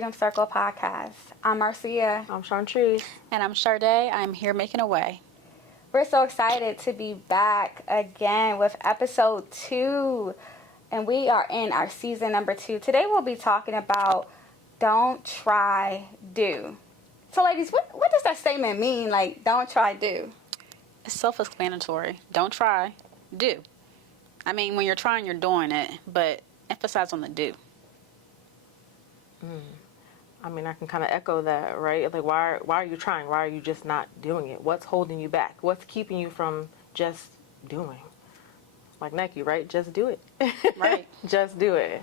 Freedom Circle podcast. I'm Marcia. I'm Chantrice. And I'm Sade. I'm here making a way. We're so excited to be back again with episode 2. And we are in our season number 2. Today we'll be talking about don't try, do. So ladies, what does that statement mean? Like, don't try, do? It's self-explanatory. Don't try, do. I mean, when you're trying, you're doing it, but emphasize on the do. I mean, I can kind of echo that, right? Like, why are you trying? Why are you just not doing it? What's holding you back? What's keeping you from just doing? Like Nike, right? Just do it. Right. Just do it.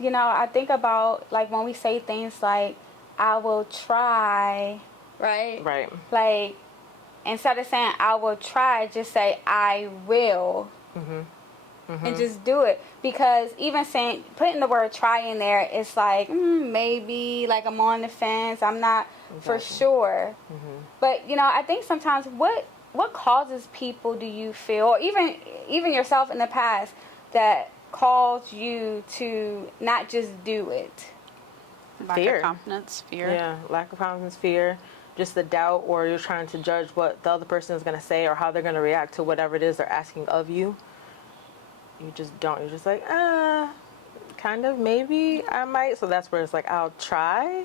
You know, I think about, like, when we say things like, I will try, right? Right. Like, instead of saying, I will try, just say, I will. And just do it. Because even saying, putting the word try in there, it's like, maybe, like I'm on the fence, I'm not for sure. But, you know, I think sometimes what causes people, do you feel, or even yourself in the past, that caused you to not just do it? Lack of confidence, fear. Yeah, lack of confidence, fear. Just the doubt, or you're trying to judge what the other person is going to say or how they're going to react to whatever it is they're asking of you. You just don't. You're just like, kind of, maybe I might. So that's where it's like, I'll try.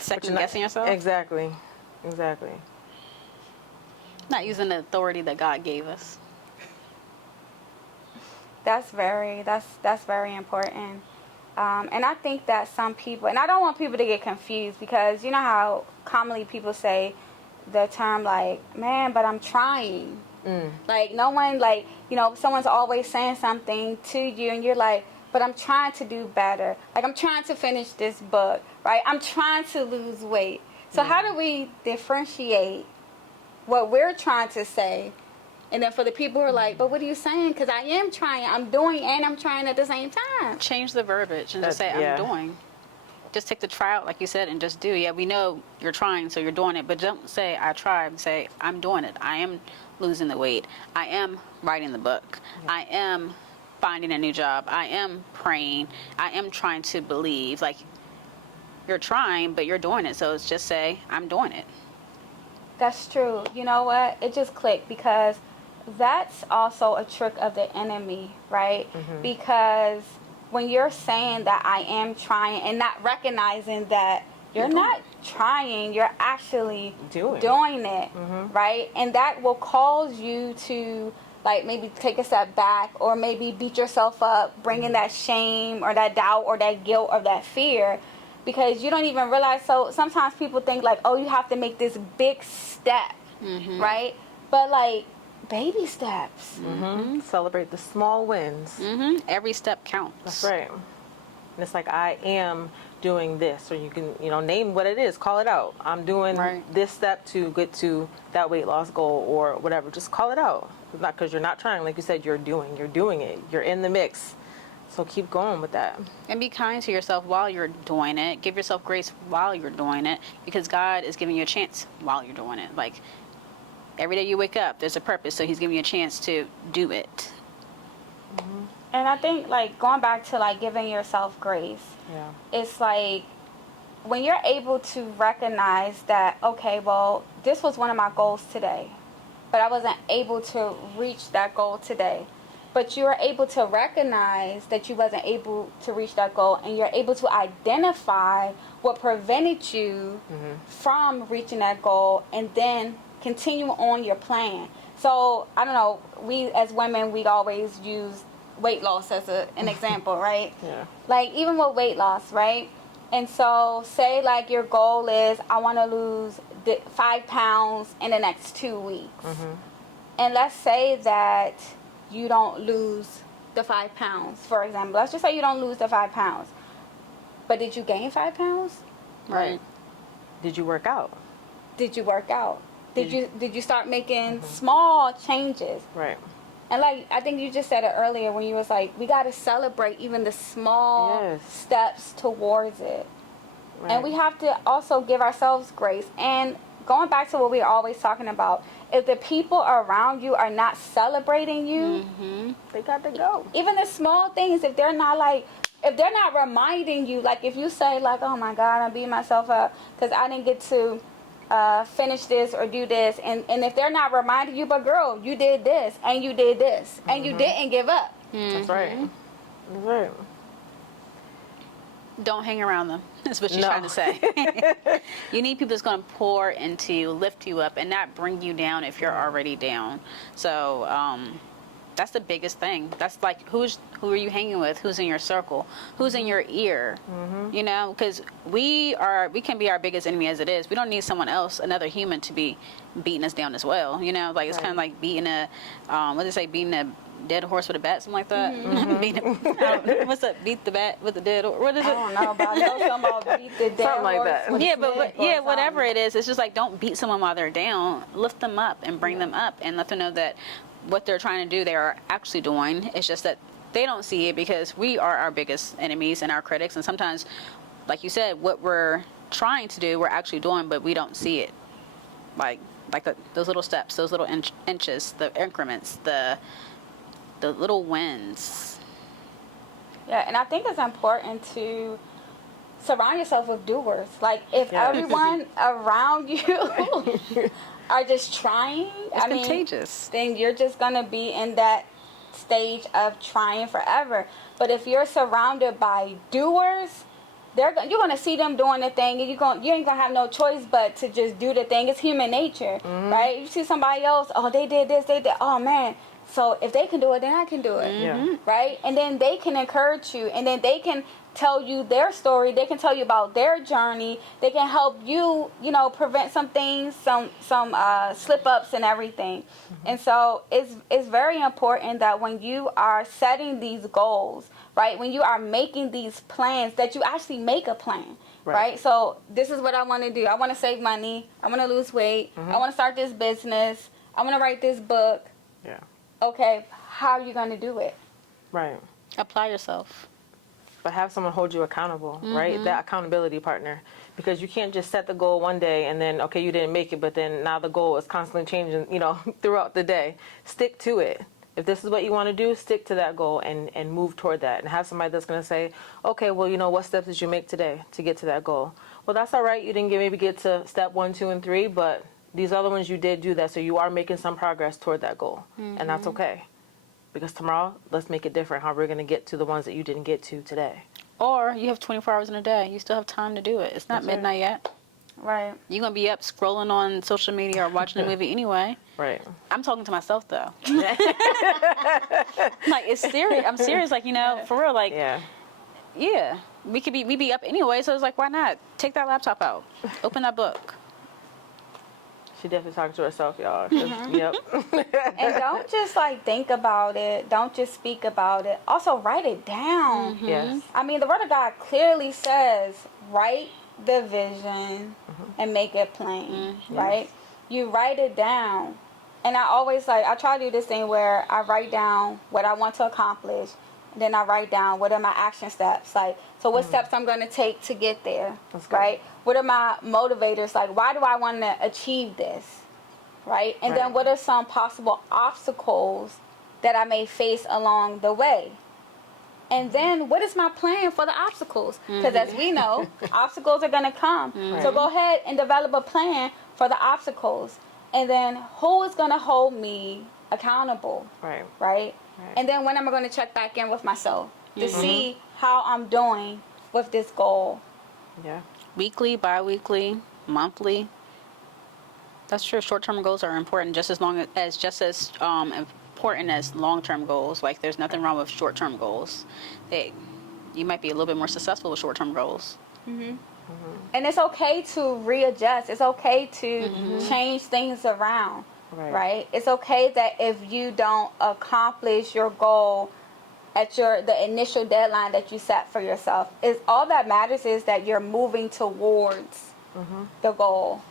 Second guessing yourself. Exactly. Not using the authority that God gave us. That's very important. And I think that some people, and I don't want people to get confused, because you know how commonly people say the term like, man, but I'm trying. Like, no one, like, you know, someone's always saying something to you and you're like, but I'm trying to do better. Like, I'm trying to finish this book, right? I'm trying to lose weight. So how do we differentiate what we're trying to say? And then for the people who are like, but what are you saying? Because I am trying, I'm doing, and I'm trying at the same time. Change the verbiage and just say, I'm doing. Just take the try out, like you said, and just do. Yeah, we know you're trying, so you're doing it. But don't say, I tried. Say, I'm doing it. I am losing the weight. I am writing the book. I am finding a new job. I am praying. I am trying to believe. Like, you're trying, but you're doing it. So it's just say, I'm doing it. That's true. You know what? It just clicked, because that's also a trick of the enemy, right? Because when you're saying that I am trying and not recognizing that you're not trying, you're actually doing it, right? And that will cause you to, like, maybe take a step back, or maybe beat yourself up, bringing that shame or that doubt or that guilt or that fear, because you don't even realize. So sometimes people think like, oh, you have to make this big step, right? But like, baby steps. Celebrate the small wins. Every step counts. That's right. And it's like, I am doing this, or you can, name what it is, call it out. I'm doing this step to get to that weight loss goal or whatever. Just call it out. It's not because you're not trying. Like you said, you're doing it. You're in the mix. So keep going with that. And be kind to yourself while you're doing it. Give yourself grace while you're doing it, because God is giving you a chance while you're doing it. Like, every day you wake up, there's a purpose, so he's giving you a chance to do it. And I think, like, going back to, like, giving yourself grace, it's like, when you're able to recognize that, okay, well, this was one of my goals today, but I wasn't able to reach that goal today. But you are able to recognize that you wasn't able to reach that goal, and you're able to identify what prevented you from reaching that goal, and then continue on your plan. So, I don't know, we as women, we always use weight loss as an example, right? Like, even with weight loss, right? And so, say, like, your goal is, I want to lose 5 pounds in the next 2 weeks. And let's say that you don't lose the 5 pounds, for example. Let's just say you don't lose the 5 pounds. But did you gain 5 pounds? Right. Did you work out? Did you work out? Did you start making small changes? Right. And like, I think you just said it earlier when you was like, we got to celebrate even the small steps towards it. Right. And we have to also give ourselves grace. And going back to what we're always talking about, if the people around you are not celebrating you, they got to go. Even the small things, if they're not like if they're not reminding you, like if you say like, oh my God, I'm beating myself up because I didn't get to finish this or do this, and if they're not reminding you, but girl, you did this and you did this and you didn't give up. That's right. That's right. Don't hang around them. That's what she's trying to say. You need people that's going to pour into you, lift you up, and not bring you down if you're already down. So that's the biggest thing. That's like, who are you hanging with? Who's in your circle? Who's in your ear? You know, because we can be our biggest enemy as it is. We don't need someone else, another human, to be beating us down as well. You know, like it's kind of like beating beating a dead horse with a bat, something like that. What's up? Beat the bat with the dead horse. What is it? I don't know, but I know something about beat the dead something like horse that. with Yeah, a but stick or whatever something. it is, it's just like, don't beat someone while they're down. Lift them up and bring them up and let them know that what they're trying to do, they are actually doing. It's just that they don't see it because we are our biggest enemies and our critics. And sometimes, like you said, what we're trying to do, we're actually doing, but we don't see it. Like those little steps, those little inches, the increments, the little wins. Yeah, and I think it's important to surround yourself with doers. Like, if everyone around you are just trying, It's contagious. Then you're just going to be in that stage of trying forever. But if you're surrounded by doers, you're going to see them doing the thing, and you ain't going to have no choice but to just do the thing. It's human nature, right? You see somebody else, oh, they did this, they did, oh, man. So if they can do it, then I can do it, right? And then they can encourage you, and then they can tell you their story. They can tell you about their journey. They can help you, prevent some things, some slip-ups and everything. And so it's very important that when you are setting these goals, right, when you are making these plans, that you actually make a plan, right? So this is what I want to do. I want to save money. I want to lose weight. I want to start this business. I want to write this book. Yeah. Okay, how are you going to do it? Right. Apply yourself. But have someone hold you accountable, right? That accountability partner. Because you can't just set the goal one day and then, okay, you didn't make it, but then now the goal is constantly changing, throughout the day. Stick to it. If this is what you want to do, stick to that goal and move toward that. And have somebody that's going to say, okay, well, what steps did you make today to get to that goal? Well, that's all right. You didn't maybe get to step 1, 2, and 3, but these other ones you did do that. So you are making some progress toward that goal. And that's okay. Because tomorrow, let's make it different, how we're going to get to the ones that you didn't get to today. Or you have 24 hours in a day. You still have time to do it. It's not midnight yet. Right. You're going to be up scrolling on social media or watching a movie anyway. Right. I'm talking to myself, though. Like, it's serious. I'm serious. Like, for real. Like, yeah. We be up anyway, so it's like, why not? Take that laptop out. Open that book. She definitely talking to herself, y'all. Yep. And don't just think about it. Don't just speak about it. Also write it down. Yes. The Word of God clearly says, write the vision and make it plain, right? You write it down. And I always I try to do this thing where I write down what I want to accomplish. Then I write down what are my action steps. So what steps I'm going to take to get there, right? What are my motivators? Why do I want to achieve this, right? And then what are some possible obstacles that I may face along the way? And then what is my plan for the obstacles? Because as we know, obstacles are going to come. So go ahead and develop a plan for the obstacles. And then who is going to hold me accountable, right? And then when am I going to check back in with myself to see how I'm doing with this goal? Yeah. Weekly, bi-weekly, monthly. That's true. Short-term goals are important just as important as long-term goals. Like, there's nothing wrong with short-term goals. You might be a little bit more successful with short-term goals. And it's okay to readjust. It's okay to change things around. Right? It's okay that if you don't accomplish your goal at the initial deadline that you set for yourself, all that matters is that you're moving towards the goal.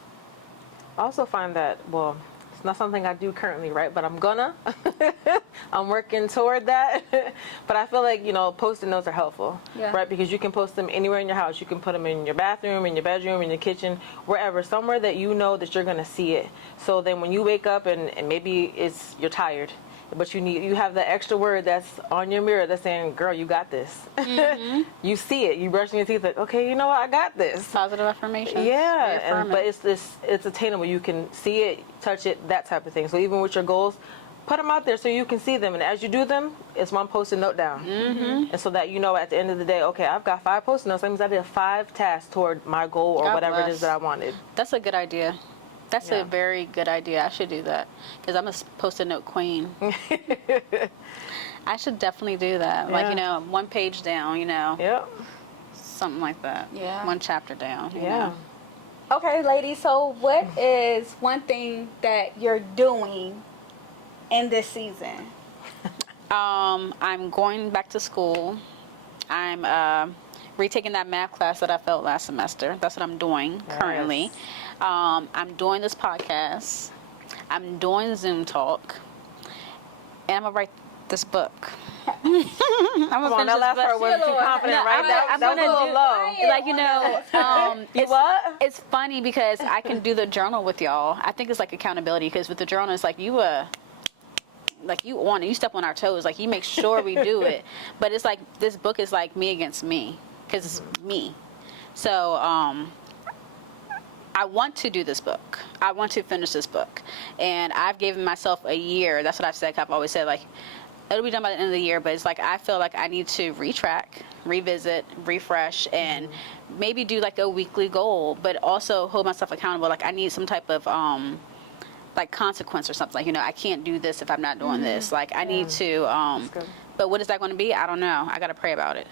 I also find that, well, it's not something I do currently, right? But I'm working toward that. But I feel like, Post-it notes are helpful, right? Because you can post them anywhere in your house. You can put them in your bathroom, in your bedroom, in your kitchen, wherever, somewhere that you know that you're going to see it. So then when you wake up and maybe you're tired but you have the extra word that's on your mirror that's saying, girl, you got this. You see it, you brushing your teeth like, okay, you know what, I got this. Positive affirmation. Yeah, but it's attainable. You can see it, touch it, that type of thing. So even with your goals, put them out there so you can see them, and as you do them, it's one post-it note down. And so that you know at the end of the day, okay, I've got 5 post-it notes. That means I did 5 tasks toward my goal or whatever it is that I wanted. That's a good idea. That's a very good idea. I should do that because I'm a post-it note queen. I should definitely do that. Like, you know, 1 page down, you know. Yep. Something like that. Yeah. 1 chapter down. You Yeah. know? Okay, ladies, so what is one thing that you're doing in this season? I'm going back to school. I'm retaking that math class that I failed last semester. That's what I'm doing currently. I'm doing this podcast. I'm doing Zoom talk. And I'm going to write this book. I'm going to finish this book. Wasn't too confident, right? I'm that was a little low. Like, you know, What? It's funny because I can do the journal with y'all. I think it's like accountability because with the journal, it's like you on it. You step on our toes. Like, you make sure we do it. But it's like this book is like me against me because it's me. So I want to do this book. I want to finish this book. And I've given myself a year. That's what I've said. I've always said, like, it'll be done by the end of the year. But it's like I feel like I need to retrack, revisit, refresh, and maybe do like a weekly goal, but also hold myself accountable. Like, I need some type of like consequence or something. Like, you know, I can't do this if I'm not doing this. Like, I need to but what is that going to be? I don't know. I got to pray about it.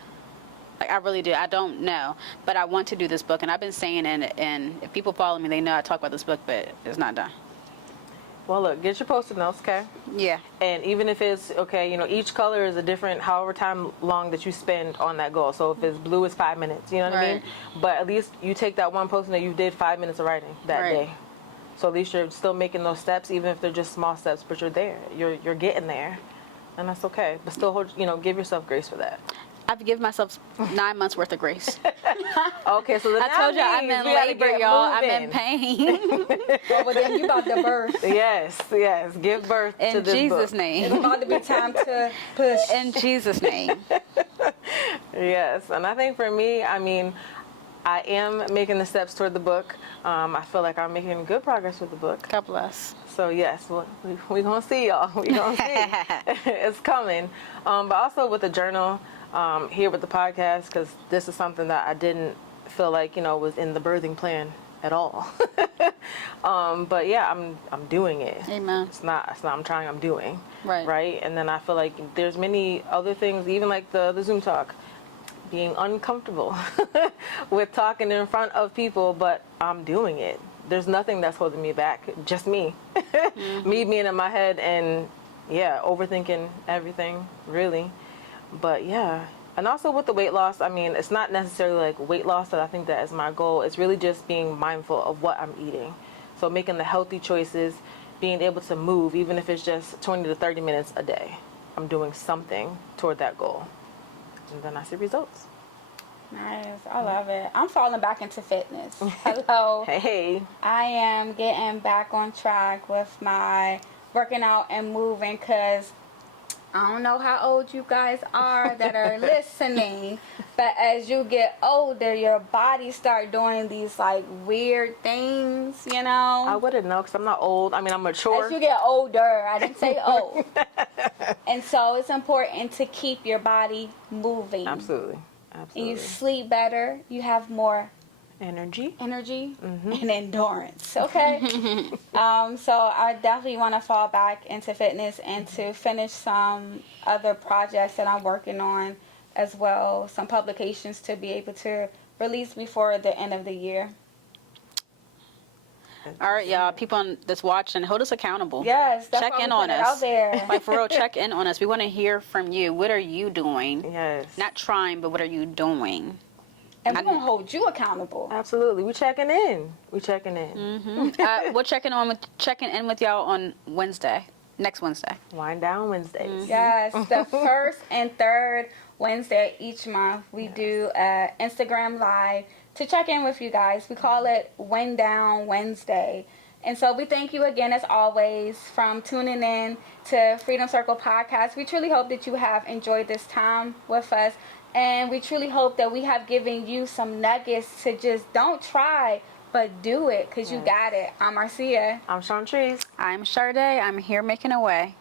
Like, I really do. I don't know, but I want to do this book, and I've been saying it, and if people follow me, they know I talk about this book, but it's not done. Well, look, get your post-it notes, okay? Yeah. And even if it's, okay, you know, each color is a different, however time long that you spend on that goal. So if it's blue, it's 5 minutes, you know what I mean? But at least you take that one post-it note, you did 5 minutes of writing that day. So at least you're still making those steps, even if they're just small steps, but you're there. You're getting there. And that's okay. But still, hold, you know, give yourself grace for that. I've given myself 9 months worth of grace. Okay, so I told you I'm in labor, y'all. I'm in pain. Oh, well, then you about to birth. Yes. Give birth to this In Jesus' book. name. It's about to be time to push. In Jesus' name. Yes, and I think for me, I mean, I am making the steps toward the book. I feel like I'm making good progress with the book. God bless. So yes, we're going to see, y'all. We're going to see. It's coming. But also with the journal, here with the podcast, because this is something that I didn't feel like, you know, was in the birthing plan at all. But yeah, I'm doing it. Amen. It's not I'm trying, I'm doing. Right. And then I feel like there's many other things, even like the Zoom talk, being uncomfortable with talking in front of people, but I'm doing it. There's nothing that's holding me back, just me. Me being in my head and overthinking everything, really. But yeah, and also with the weight loss, I mean, it's not necessarily like weight loss that I think that is my goal. It's really just being mindful of what I'm eating. So making the healthy choices, being able to move, even if it's just 20 to 30 minutes a day. I'm doing something toward that goal. And then I see results. Nice. I love it. I'm falling back into fitness. Hello. Hey. I am getting back on track with my working out and moving because I don't know how old you guys are that are listening, but as you get older, your body start doing these like weird things, you know? I wouldn't know because I'm not old. I mean, I'm mature. As you get older, I didn't say old. And so it's important to keep your body moving. Absolutely. And you sleep better. You have more energy and endurance. Okay. So I definitely want to fall back into fitness and to finish some other projects that I'm working on as well. Some publications to be able to release before the end of the year. All right, y'all. People that's watching, hold us accountable. Yes, that's check why in we on put it us. out there. Like, for real, check in on us. We want to hear from you. What are you doing? Yes. Not trying, but what are you doing? And we're going to hold you accountable. Absolutely. We're checking in. We're We're checking in with y'all on Wednesday. Next Wednesday. Wind down Wednesdays. Yes, the first and third Wednesday each month we do Instagram Live to check in with you guys. We call it Wind Down Wednesday. And so we thank you again, as always, from tuning in to Freedom Circle Podcast. We truly hope that you have enjoyed this time with us. And we truly hope that we have given you some nuggets to just don't try, but do it, because you got it. I'm Marcia. I'm Sean Trees. I'm Sade. I'm here making a way.